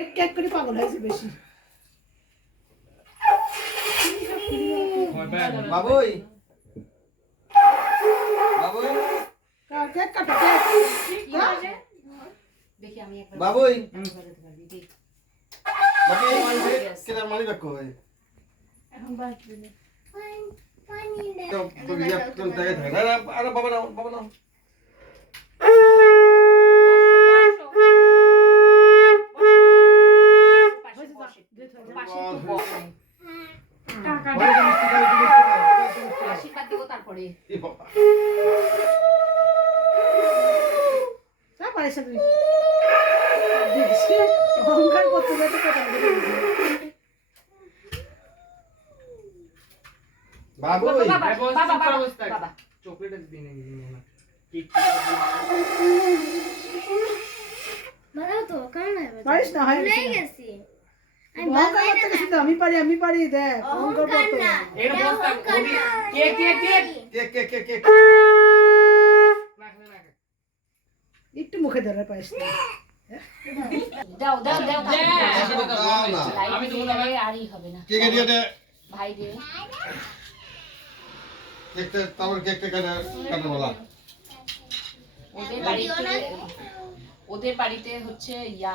Cake করে পাগল হয়েছে বেশি। বাবুই বাবুই কেক কাটো দেখি আমি একবার বাবুই আমি বাজাতে পারবি দেখ বাকি কেন মানি রাখো ভাই এখন বাজবে না। তো ইয়া কোন টাকা থাকে না আরে বাবা নাও আশীর্বাদ দিব তারপরে অহংকার করতে যেতে কথা বাবুই বাবা চকলেট দিন না কেক বানাও তো কারণ নাই পারিস না হয় ভুলে গেছি আমি অহংকার বানাই করতে না গেছি তো আমি পারি দেখ অহংকার অহংকার করতে না এর বস্তা ঘড়ি কেক কেক একটু মুখে ধরে পারিস না দাও দাও দাও আমি তো মনে হয় আরই হবে না কেক দিয়ে দে ভাই দে কেকটা তারপর কেকটা কাটা বলা ওদের বাড়িতে হচ্ছে ইয়া